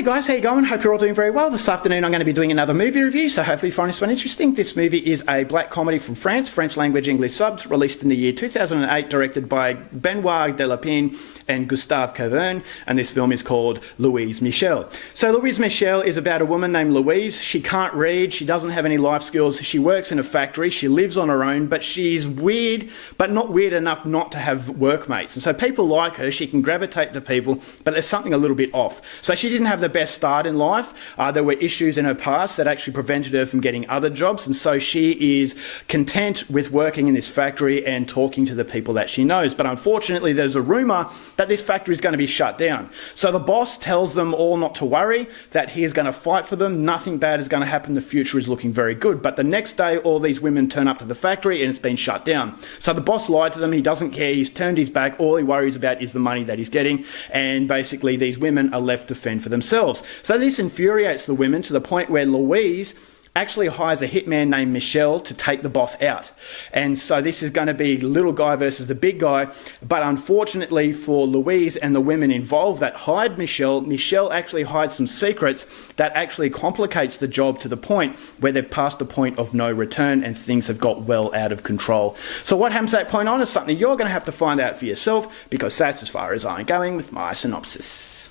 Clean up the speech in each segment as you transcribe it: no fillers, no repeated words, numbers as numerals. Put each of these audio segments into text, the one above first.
Hey guys, how you going? Hope you're all doing very well. This afternoon I'm going to be doing another movie review, so hopefully you find this one interesting. This movie is a black comedy from France, French language, English subs, released in the year 2008, directed by Benoit Delapine and Gustave Caverne, and this film is called Louise-Michel. So Louise-Michel is about a woman named Louise. She can't read, she doesn't have any life skills, she works in a factory, she lives on her own, but she's weird, but not weird enough not to have workmates. And so people like her, she can gravitate to people, but there's something a little bit off. So she didn't have the best start in life. There were issues in her past that actually prevented her from getting other jobs, and so she is content with working in this factory and talking to the people that she knows. But unfortunately, there's a rumour that this factory is going to be shut down. So the boss tells them all not to worry, that he is going to fight for them, nothing bad is going to happen, the future is looking very good. But the next day, all these women turn up to the factory and it's been shut down. So the boss lied to them, he doesn't care, he's turned his back, all he worries about is the money that he's getting, and basically these women are left to fend for themselves. So this infuriates the women to the point where Louise actually hires a hitman named Michel to take the boss out. And so this is going to be little guy versus the big guy. But unfortunately for Louise and the women involved that hired Michel, Michel actually hides some secrets that actually complicates the job to the point where they've passed the point of no return and things have got well out of control. So what happens at that point on is something you're going to have to find out for yourself, because that's as far as I'm going with my synopsis.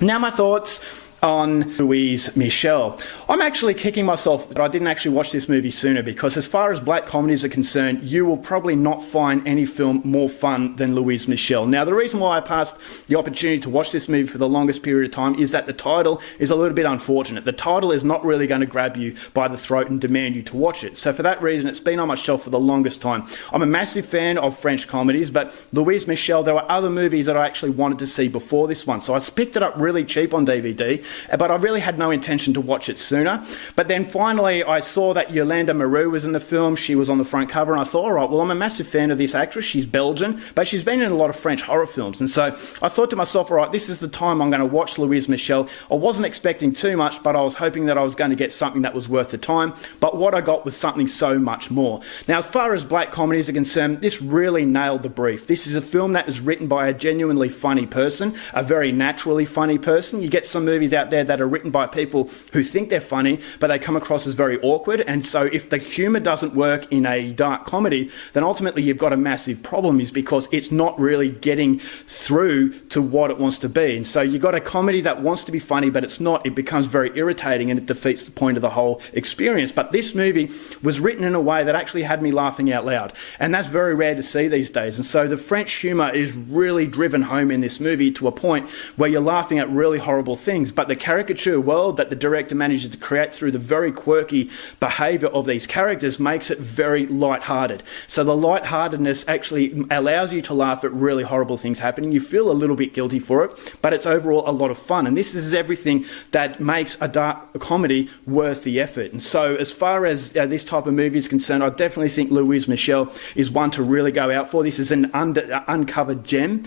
Now my thoughts on Louise-Michel. I'm actually kicking myself that I didn't actually watch this movie sooner, because as far as black comedies are concerned, you will probably not find any film more fun than Louise-Michel. Now, the reason why I passed the opportunity to watch this movie for the longest period of time is that the title is a little bit unfortunate. The title is not really going to grab you by the throat and demand you to watch it. So for that reason, it's been on my shelf for the longest time. I'm a massive fan of French comedies, but Louise-Michel, there were other movies that I actually wanted to see before this one. So I picked it up really cheap on DVD, but I really had no intention to watch it sooner. But then finally I saw that Yolanda Moreau was in the film. She was on the front cover, and I thought, all right, well, I'm a massive fan of this actress. She's Belgian, but she's been in a lot of French horror films. And so I thought to myself, all right, this is the time I'm going to watch Louise-Michel. I wasn't expecting too much, but I was hoping that I was going to get something that was worth the time. But what I got was something so much more. Now, as far as black comedies are concerned, this really nailed the brief. This is a film that is written by a genuinely funny person, a very naturally funny person. You get some movies out there that are written by people who think they're funny, but they come across as very awkward. And so if the humour doesn't work in a dark comedy, then ultimately you've got a massive problem, is because it's not really getting through to what it wants to be. And so you've got a comedy that wants to be funny, but it's not. It becomes very irritating and it defeats the point of the whole experience. But this movie was written in a way that actually had me laughing out loud. And that's very rare to see these days. And so the French humour is really driven home in this movie to a point where you're laughing at really horrible things. But the caricature world that the director manages to create through the very quirky behaviour of these characters makes it very light-hearted. So the light-heartedness actually allows you to laugh at really horrible things happening. You feel a little bit guilty for it, but it's overall a lot of fun. And this is everything that makes a dark comedy worth the effort. And so as far as this type of movie is concerned, I definitely think Louise-Michel is one to really go out for. This is an uncovered gem.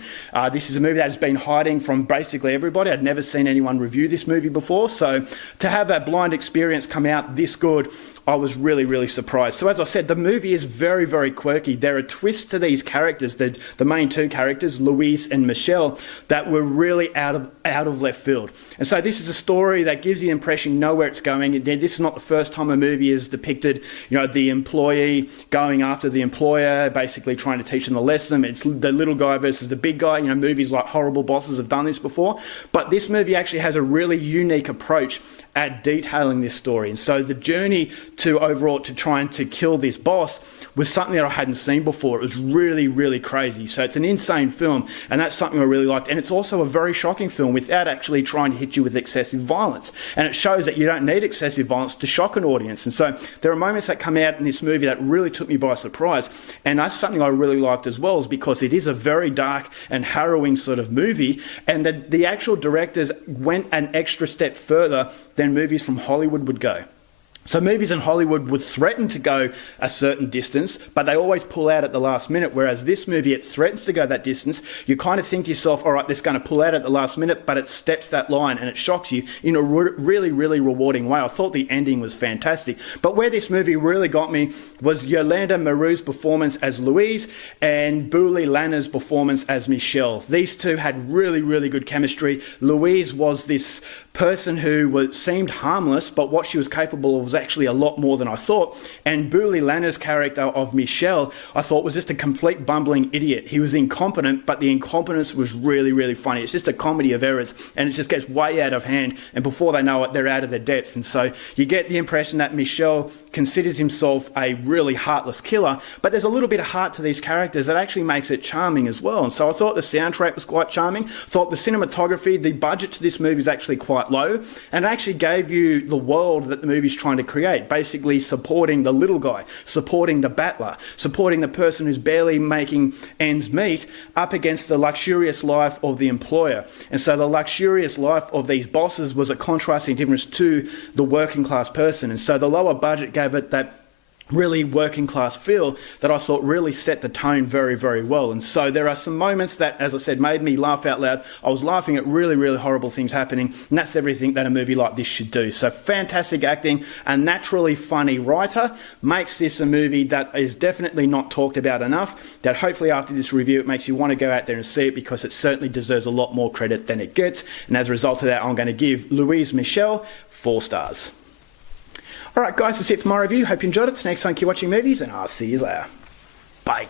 This is a movie that has been hiding from basically everybody. I'd never seen anyone review this movie before, so to have that blind experience come out this good, I was really, really surprised. So as I said, the movie is very, very quirky. There are twists to these characters, the main two characters, Louise and Michel, that were really out of left field. And so this is a story that gives you the impression you know where it's going. This is not the first time a movie has depicted, the employee going after the employer, basically trying to teach them a lesson. It's the little guy versus the big guy. Movies like Horrible Bosses have done this before. But this movie actually has a really unique approach at detailing this story. And so the journey to overall to trying to kill this boss was something that I hadn't seen before. It was really, really crazy. So it's an insane film, and that's something I really liked. And it's also a very shocking film without actually trying to hit you with excessive violence. And it shows that you don't need excessive violence to shock an audience. And so there are moments that come out in this movie that really took me by surprise. And that's something I really liked as well, is because it is a very dark and harrowing sort of movie. And the actual directors went an extra step further than movies from Hollywood would go. So movies in Hollywood would threaten to go a certain distance, but they always pull out at the last minute, whereas this movie, it threatens to go that distance. You kind of think to yourself, all right, this is going to pull out at the last minute, but it steps that line and it shocks you in a really, really rewarding way. I thought the ending was fantastic. But where this movie really got me was Yolanda Moreau's performance as Louise and Booley Lanner's performance as Michelle. These two had really, really good chemistry. Louise was this person who seemed harmless, but what she was capable of was actually a lot more than I thought. And Booley Lanner's character of Michelle, I thought was just a complete bumbling idiot. He was incompetent, but the incompetence was really, really funny. It's just a comedy of errors, and it just gets way out of hand, and before they know it, they're out of their depths. And so you get the impression that Michelle considers himself a really heartless killer, but there's a little bit of heart to these characters that actually makes it charming as well. And so I thought the soundtrack was quite charming. I thought the cinematography, the budget to this movie is actually quite low, and it actually gave you the world that the movie's trying to create, basically supporting the little guy, supporting the battler, supporting the person who's barely making ends meet up against the luxurious life of the employer. And so the luxurious life of these bosses was a contrasting difference to the working class person. And so the lower budget gave it that really working class feel that I thought really set the tone very, very well. And so there are some moments that, as I said, made me laugh out loud. I was laughing at really, really horrible things happening, and that's everything that a movie like this should do. So fantastic acting, a naturally funny writer makes this a movie that is definitely not talked about enough, that hopefully after this review it makes you want to go out there and see it, because it certainly deserves a lot more credit than it gets. And as a result of that, I'm going to give Louise-Michel 4 stars. Alright guys, that's it for my review. Hope you enjoyed it. Till next time, keep watching movies, and I'll see you later. Bye.